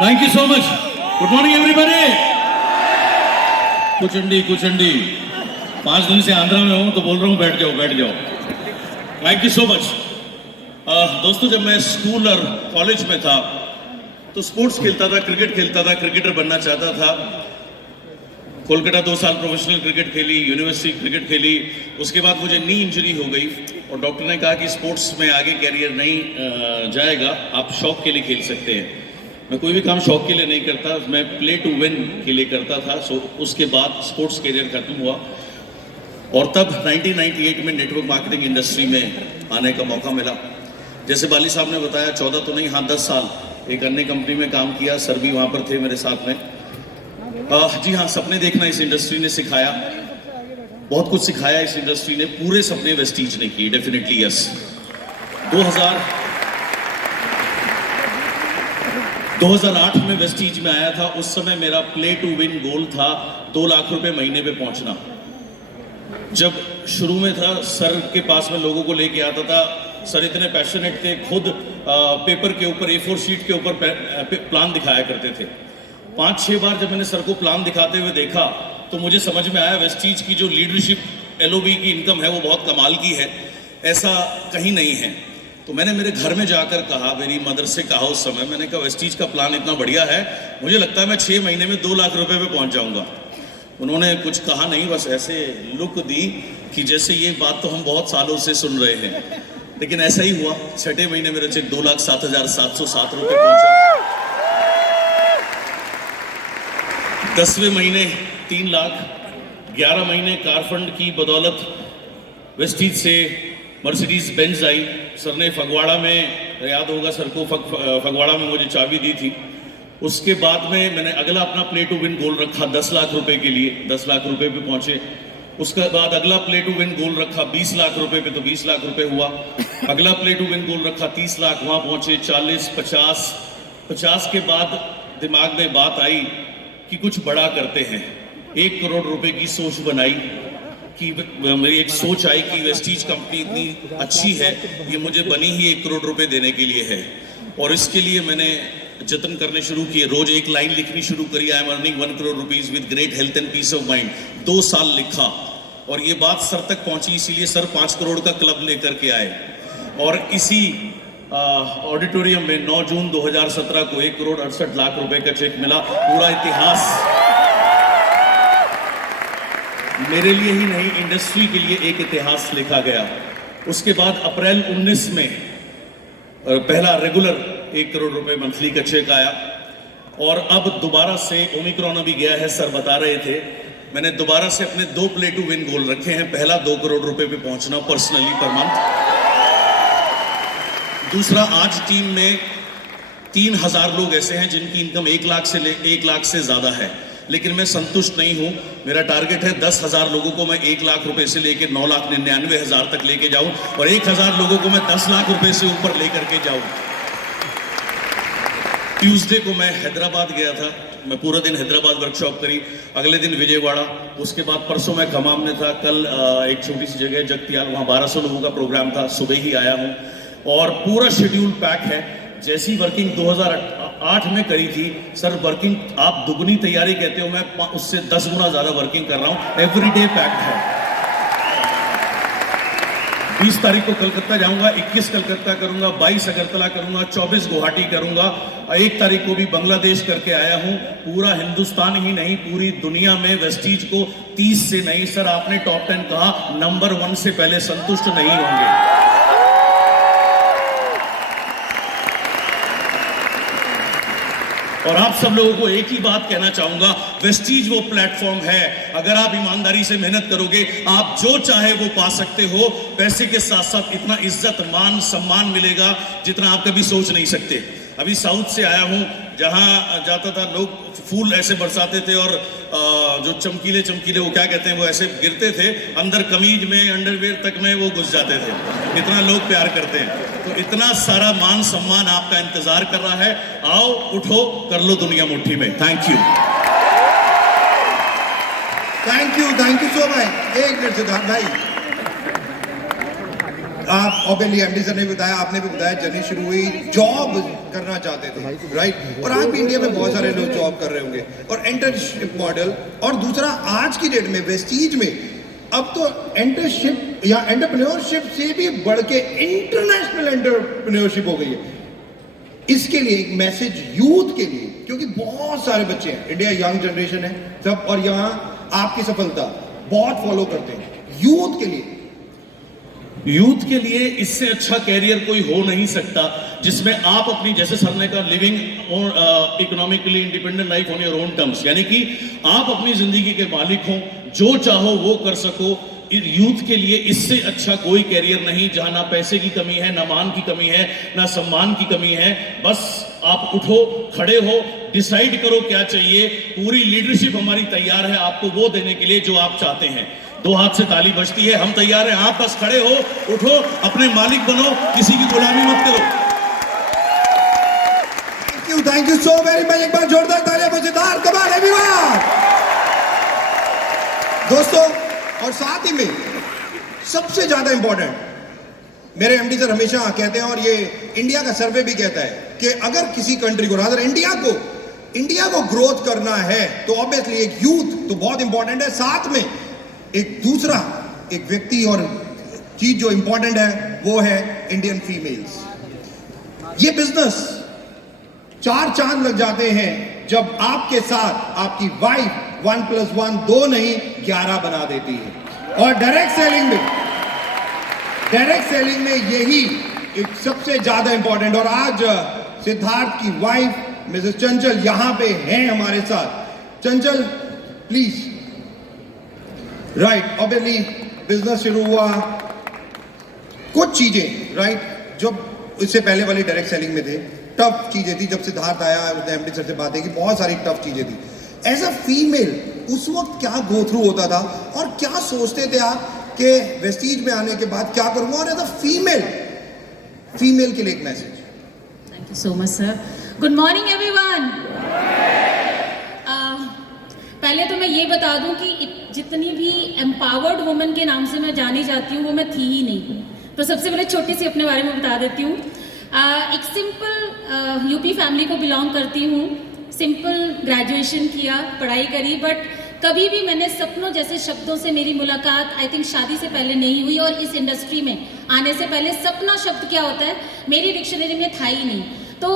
Thank you so much. Good morning, everybody. कुचंडी 5 दिन से आंध्रा में हूँ तो बोल रहा हूँ बैठ जाओ. Thank you so much. दोस्तों, जब मैं स्कूल और कॉलेज में था तो स्पोर्ट्स खेलता था, क्रिकेट खेलता था, क्रिकेटर बनना चाहता था. कोलकाता 2 साल प्रोफेशनल क्रिकेट खेली, यूनिवर्सिटी क्रिकेट खेली. उसके बाद मुझे नी इंजरी हो गई और डॉक्टर ने कहा कि स्पोर्ट्स में आगे कैरियर नहीं जाएगा, आप शौक के लिए खेल सकते हैं. मैं कोई भी काम शौक के लिए नहीं करता, मैं प्ले टू विन के लिए करता था. उसके बाद स्पोर्ट्स कैरियर खत्म हुआ और तब 1998 में नेटवर्क मार्केटिंग इंडस्ट्री में आने का मौका मिला. जैसे बाली साहब ने बताया, 14 तो नहीं, हाँ 10 साल एक अन्य कंपनी में काम किया. सर भी वहाँ पर थे मेरे साथ में. जी हाँ, सपने देखना इस इंडस्ट्री ने सिखाया, बहुत कुछ सिखाया इस इंडस्ट्री ने. पूरे सपने वेस्टीज ने किए, डेफिनेटली यस. 2008 में वेस्टीज में आया था. उस समय मेरा प्ले टू विन गोल था 2 लाख रुपए महीने पे पहुंचना. जब शुरू में था, सर के पास में लोगों को लेके आता था. सर इतने पैशनेट थे, खुद पेपर के ऊपर A4 शीट के ऊपर प्लान दिखाया करते थे. 5-6 बार जब मैंने सर को प्लान दिखाते हुए देखा तो मुझे समझ में आया वेस्टीज की जो लीडरशिप LOB की इनकम है वो बहुत कमाल की है, ऐसा कहीं नहीं है. तो मैंने मेरे घर में जाकर कहा, मेरी मदर से कहा उस समय, मैंने कहा वेस्टीज का प्लान इतना बढ़िया है, मुझे लगता है मैं 6 महीने में 2 लाख रुपए पे पहुंच जाऊंगा. उन्होंने कुछ कहा नहीं, बस ऐसे लुक दी कि जैसे ये बात तो हम बहुत सालों से सुन रहे हैं. लेकिन ऐसा ही हुआ. 6ठे महीने मेरा चेक 2,07,707 रुपए पहुंचा. 10वें महीने 3 लाख. 11 महीने कार फंड की बदौलत वेस्टीज से मर्सिडीज बेंज आई. सर ने फगवाड़ा में, याद होगा सर को, फगवाड़ा में मुझे चाबी दी थी. उसके बाद में मैंने अगला अपना प्ले टू विन गोल रखा 10 लाख रुपए के लिए. 10 लाख रुपए पे पहुंचे. उसके बाद अगला प्ले टू विन गोल रखा 20 लाख रुपए पे, तो 20 लाख रुपए हुआ. अगला प्ले टू विन गोल रखा 30 लाख, वहां पहुंचे. 40, 50 के बाद दिमाग में बात आई कि कुछ बड़ा करते हैं. 1 करोड़ रुपए की सोच बनाई कि मेरी एक सोच आई कि वेस्टीज कंपनी इतनी अच्छी है, ये मुझे बनी ही 1 करोड़ रुपए देने के लिए है. और इसके लिए मैंने जतन करने शुरू किए. रोज एक लाइन लिखनी शुरू करी, I am earning 1 crore rupees with great health and peace of mind. 2 साल लिखा और ये बात सर तक पहुंची, इसीलिए सर 5 करोड़ का क्लब लेकर के आए. और इसी ऑडिटोरियम में 9 जून 2017 को 1 करोड़ 68 लाख रुपए का चेक मिला. पूरा इतिहास मेरे लिए ही नहीं, इंडस्ट्री के लिए एक इतिहास लिखा गया. उसके बाद अप्रैल 19 में पहला रेगुलर 1 करोड़ रुपए मंथली का चेक आया. और अब दोबारा से ओमिक्रॉन अभी गया है, सर बता रहे थे, मैंने दोबारा से अपने 2 प्ले टू विन गोल रखे हैं. पहला 2 करोड़ रुपए पे पहुंचना पर्सनली पर मंथ. दूसरा, आज टीम में 3000 लोग ऐसे हैं जिनकी इनकम 1 लाख से ज्यादा है. लेकिन मैं संतुष्ट नहीं हूं. मेरा टारगेट है 10,000 लोगों को मैं 1 लाख रुपए से लेकर 9,99,000 तक लेके जाऊं और 1,000 लोगों को मैं 10 लाख रुपए से ऊपर लेकर के जाऊं. ट्यूसडे को मैं हैदराबाद गया था. मैं पूरा दिन हैदराबाद वर्कशॉप करी. अगले दिन विजयवाड़ा. उसके बाद परसों मैं खमाम में था. कल एक छोटी सी जगह जगतियाल, वहाँ 1200 लोगों का प्रोग्राम था. सुबह ही आया हूँ और पूरा शेड्यूल पैक है. जैसी वर्किंग 2008 में करी थी सर, वर्किंग आप दुगनी तैयारी कहते हो, मैं उससे 10 गुना ज्यादा वर्किंग कर रहा हूँ. एवरीडे पैक्ड है. 20 तारीख को कलकत्ता जाऊंगा, 21 कलकत्ता करूंगा, 22 अगरतला करूंगा, 24 गुवाहाटी करूंगा. 1 तारीख को भी बांग्लादेश करके आया हूं. पूरा हिंदुस्तान ही नहीं, पूरी दुनिया में वेस्टीज को 30 से नहीं, सर आपने टॉप 10 कहा, नंबर 1 से पहले संतुष्ट नहीं होंगे. और आप सब लोगों को एक ही बात कहना चाहूंगा, वेस्टीज वो प्लेटफॉर्म है, अगर आप ईमानदारी से मेहनत करोगे आप जो चाहे वो पा सकते हो. पैसे के साथ साथ इतना इज्जत, मान, सम्मान मिलेगा जितना आप कभी सोच नहीं सकते. अभी साउथ से आया हूं, जहां जाता था लोग फूल ऐसे बरसाते थे और जो चमकीले वो क्या कहते हैं, वो ऐसे गिरते थे, अंदर कमीज में, अंडरवेयर तक में वो घुस जाते थे. इतना लोग प्यार करते हैं. तो इतना सारा मान सम्मान आपका इंतजार कर रहा है. आओ, उठो, कर लो दुनिया मुट्ठी में. Thank you so much. एक मिनट सिद्धार्थ भाई, आप ऑब्वियसली एमडी सर ने भी बताया, आपने भी बताया, जर्नी शुरू हुई जॉब करना चाहते थे, राइट? और आज भी इंडिया में बहुत सारे लोग जॉब कर रहे होंगे और एंटरशिप मॉडल। और दूसरा, आज की डेट में वेस्टीज में अब तो एंटरशिप या एंटरप्रेन्योरशिप से भी बढ़ के इंटरनेशनल एंटरप्रेन्योरशिप हो गई है। इसके लिए एक मैसेज यूथ के लिए, क्योंकि बहुत सारे बच्चे हैं, इंडिया यंग जनरेशन है सब, और यहाँ आपकी सफलता बहुत फॉलो करते हैं। यूथ के लिए इससे अच्छा कैरियर कोई हो नहीं सकता जिसमें आप अपनी, जैसे सर ने कहा, living economically independent life on your own terms, यानी कि आप अपनी जिंदगी के मालिक हो, जो चाहो वो कर सको। यूथ के लिए इससे अच्छा कोई कैरियर नहीं, जहां ना पैसे की कमी है, ना मान की कमी है, ना सम्मान की कमी है। बस आप उठो, खड़े हो, डिसाइड करो क्या चाहिए। पूरी लीडरशिप हमारी तैयार है आपको वो देने के लिए जो आप चाहते हैं। दो हाथ से ताली बजती है, हम तैयार हैं। आप बस खड़े हो, उठो, अपने मालिक बनो, किसी की गुलामी मत करो। Thank you so very much. एक बार जोरदार तालियां for Siddharth, come on everyone. दोस्तों, और साथ ही में सबसे ज्यादा इंपॉर्टेंट, मेरे एमडी सर हमेशा कहते हैं, और ये इंडिया का सर्वे भी कहता है, कि अगर किसी कंट्री को, रादर इंडिया को ग्रोथ करना है तो ऑब्वियसली एक यूथ तो बहुत इंपॉर्टेंट है। साथ में एक दूसरा एक व्यक्ति और चीज जो इंपॉर्टेंट है वो है इंडियन फीमेल्स। ये बिजनेस 4 चांद लग जाते हैं जब आपके साथ आपकी वाइफ 1+1 2 नहीं 11 बना देती है। और डायरेक्ट सेलिंग में यही एक सबसे ज्यादा इंपॉर्टेंट। और आज सिद्धार्थ की वाइफ मिसेस चंचल यहां पे हैं हमारे साथ। चंचल प्लीज। राइट, ऑब्वियसली बिजनेस शुरू हुआ, कुछ चीजें, राइट, जब इससे पहले वाली डायरेक्ट सेलिंग में थे, टफ चीजें थी। जब सिद्धार्थ आया, उसने एमडी सर से बातें की, बहुत सारी टफ चीजें थी। एज अ फीमेल उस वक्त क्या गो थ्रू होता था और क्या सोचते थे आप कि वेस्टीज में आने के बाद क्या करूंगा? और एज अ फीमेल के लिए एक message. Thank you so much sir. Good morning everyone. पहले तो मैं ये बता दूं कि जितनी भी एम्पावर्ड वुमेन के नाम से मैं जानी जाती हूँ वो मैं थी ही नहीं। तो सबसे पहले छोटी सी अपने बारे में बता देती हूँ। एक सिंपल यूपी फैमिली को बिलोंग करती हूँ। सिंपल ग्रेजुएशन किया, पढ़ाई करी, बट कभी भी मैंने सपनों जैसे शब्दों से मेरी मुलाकात आई थिंक शादी से पहले नहीं हुई। और इस इंडस्ट्री में आने से पहले सपना शब्द क्या होता है मेरी डिक्शनरी में था ही नहीं। तो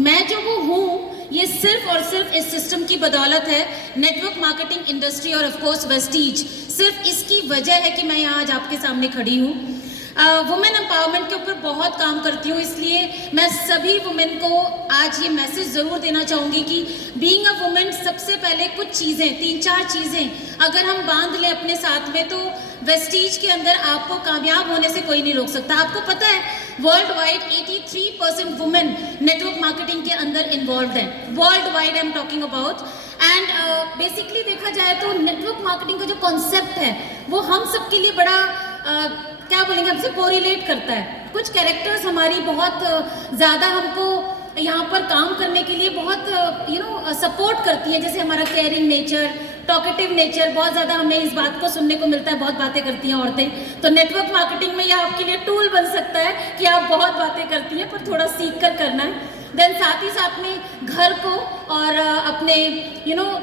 मैं जो वो हूँ ये सिर्फ और सिर्फ इस सिस्टम की बदौलत है, नेटवर्क मार्केटिंग इंडस्ट्री और ऑफ कोर्स वेस्टीज। सिर्फ इसकी वजह है कि मैं यहाँ आज आपके सामने खड़ी हूँ। वुमेन एम्पावरमेंट के ऊपर बहुत काम करती हूँ, इसलिए मैं सभी वुमेन को आज ये मैसेज ज़रूर देना चाहूँगी कि बीइंग अ वुमेन सबसे पहले कुछ चीज़ें, 3-4 चीज़ें अगर हम बांध लें अपने साथ में तो वेस्टीज के अंदर आपको कामयाब होने से कोई नहीं रोक सकता। आपको पता है world wide 83% women network marketing के अंदर इन्वॉल्व है। World wide I am talking about. And basically देखा जाए तो नेटवर्क मार्केटिंग का जो कॉन्सेप्ट है वो हम सबके लिए बड़ा क्या बोलेंगे, हमसे कोरिलेट करता है। कुछ कैरेक्टर्स हमारी बहुत ज़्यादा हमको यहाँ पर काम करने के लिए बहुत सपोर्ट करती है। जैसे हमारा केयरिंग नेचर, टॉकेटिव नेचर, बहुत ज़्यादा हमें इस बात को सुनने को मिलता है, बहुत बातें करती हैं औरतें। तो नेटवर्क मार्केटिंग में यह आपके लिए टूल बन सकता है कि आप बहुत बातें करती हैं पर थोड़ा सीख कर करना है। देन साथ ही साथ में घर को और अपने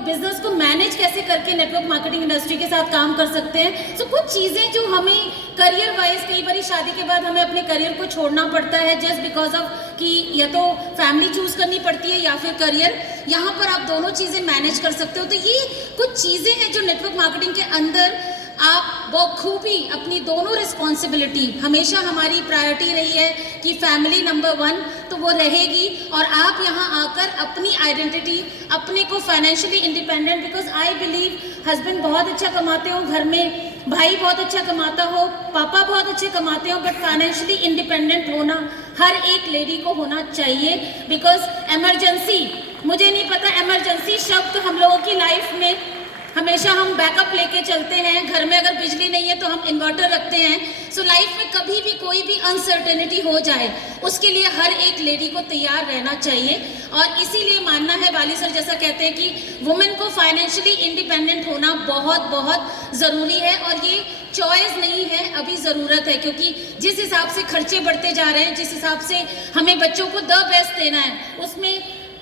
बिजनेस को मैनेज कैसे करके नेटवर्क मार्केटिंग इंडस्ट्री के साथ काम कर सकते हैं। सो कुछ चीज़ें जो हमें करियर वाइज, कई बार शादी के बाद हमें अपने करियर को छोड़ना पड़ता है जस्ट बिकॉज ऑफ कि या तो फैमिली चूज करनी पड़ती है या फिर करियर। यहाँ पर आप दोनों चीज़ें मैनेज कर सकते हो। तो ये कुछ चीज़ें हैं जो नेटवर्क मार्केटिंग के अंदर आप बखूबी अपनी दोनों रिस्पॉन्सिबिलिटी, हमेशा हमारी प्रायोरिटी रही है कि फैमिली नंबर 1 तो वो रहेगी। और आप यहाँ आकर अपनी आइडेंटिटी, अपने को financially independent, because I believe husband बहुत अच्छा कमाते हो घर में, भाई बहुत अच्छा कमाता हो, पापा बहुत अच्छे कमाते हो, बट फाइनेंशियली इंडिपेंडेंट होना हर एक लेडी को होना चाहिए। बिकॉज एमरजेंसी, मुझे नहीं पता एमरजेंसी शब्द हम लोगों की लाइफ में हमेशा हम बैकअप लेके चलते हैं। घर में अगर बिजली नहीं है तो हम इन्वर्टर रखते हैं। सो लाइफ में कभी भी कोई भी अनसर्टेनिटी हो जाए उसके लिए हर एक लेडी को तैयार रहना चाहिए। और इसीलिए मानना है, वाली सर जैसा कहते हैं कि वुमेन को फाइनेंशियली इंडिपेंडेंट होना बहुत बहुत ज़रूरी है। और ये चॉइस नहीं है, अभी ज़रूरत है, क्योंकि जिस हिसाब से खर्चे बढ़ते जा रहे हैं, जिस हिसाब से हमें बच्चों को द बेस्ट देना है, उसमें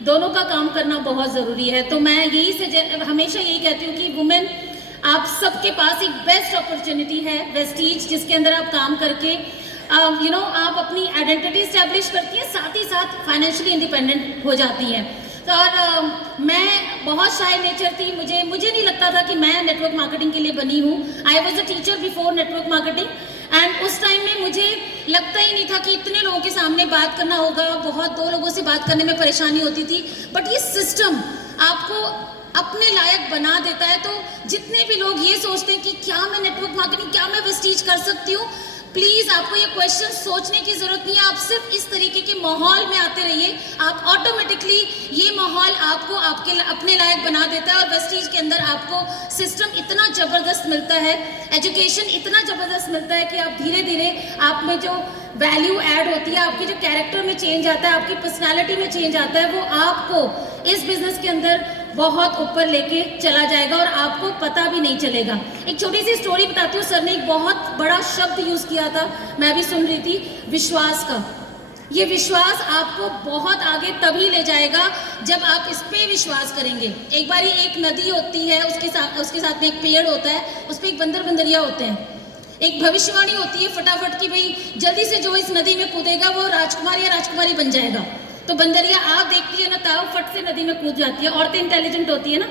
दोनों का काम करना बहुत ज़रूरी है। तो मैं हमेशा यही कहती हूँ कि वुमेन, आप सबके पास एक बेस्ट अपॉर्चुनिटी है वेस्टीज, जिसके अंदर आप काम करके आप अपनी आइडेंटिटी स्टैब्लिश करती हैं, साथ ही साथ फाइनेंशियली इंडिपेंडेंट हो जाती हैं। तो और मैं बहुत शाय नेचर थी, मुझे नहीं लगता था कि मैं नेटवर्क मार्केटिंग के लिए बनी हूँ। I was a teacher before network marketing, and उस टाइम में मुझे लगता ही नहीं था कि इतने लोगों के सामने बात करना होगा, बहुत 2 लोगों से बात करने में परेशानी होती थी। बट ये सिस्टम आपको अपने लायक बना देता है। तो जितने भी लोग ये सोचते हैं कि क्या मैं नेटवर्क मार्केटिंग, क्या मैं वेस्टीज कर सकती हूँ, प्लीज़ आपको ये क्वेश्चन सोचने की ज़रूरत नहीं है। आप सिर्फ इस तरीके के माहौल में आते रहिए, आप ऑटोमेटिकली ये माहौल आपको अपने लायक बना देता है। और वेस्टीज के अंदर आपको सिस्टम इतना ज़बरदस्त मिलता है, एजुकेशन इतना ज़बरदस्त मिलता है कि आप धीरे धीरे आप में जो वैल्यू ऐड होती है, आपके जो कैरेक्टर में चेंज आता है, आपकी पर्सनैलिटी में चेंज आता है, वो आपको इस बिज़नेस के अंदर बहुत ऊपर लेके चला जाएगा और आपको पता भी नहीं चलेगा। एक छोटी सी स्टोरी बताती हूँ। सर ने एक बहुत बड़ा शब्द यूज़ किया था, मैं भी सुन रही थी, विश्वास का। ये विश्वास आपको बहुत आगे तभी ले जाएगा जब आप इस पे विश्वास करेंगे। एक बारी एक नदी होती है, उसके साथ में एक पेड़ होता है, उस पर एक बंदरिया होते हैं। एक भविष्यवाणी होती है फटाफट की, भाई जल्दी से जो इस नदी में कूदेगा वो राजकुमार या राजकुमारी बन जाएगा। तो बंदरिया आप देखती है ना, ताऊ फट से नदी में कूद जाती है। औरतें इंटेलिजेंट होती है ना,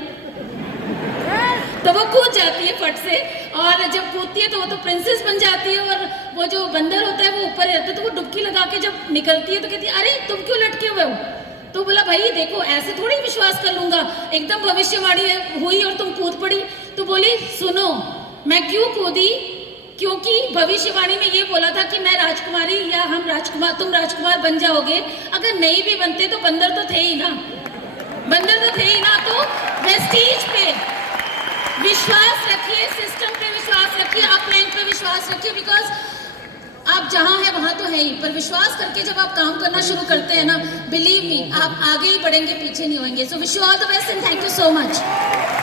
तो वो कूद जाती है फट से, और जब कूदती है तो वो तो प्रिंसेस बन जाती है, और वो जो बंदर होता है वो ऊपर रहता है। तो वो डुबकी लगा के जब निकलती है तो कहती है, अरे तुम क्यों लटके हुए हो? तो बोला, भाई देखो ऐसे थोड़ी विश्वास कर लूंगा, एकदम भविष्यवाणी हुई और तुम कूद पड़ी। तो बोली, सुनो मैं क्यों कूदी, क्योंकि भविष्यवाणी में ये बोला था कि मैं राजकुमारी या तुम राजकुमार बन जाओगे। अगर नहीं भी बनते तो बंदर तो थे ही ना, तो वेस्टीज पे विश्वास रखिए, सिस्टम पे विश्वास रखिए, अपलाइन पे विश्वास रखिए, बिकॉज आप जहाँ हैं वहाँ तो है ही, पर विश्वास करके जब आप काम करना शुरू करते हैं ना, बिलीव मी, आप आगे ही बढ़ेंगे, पीछे नहीं होंगे। So wish you all the best and thank you so much.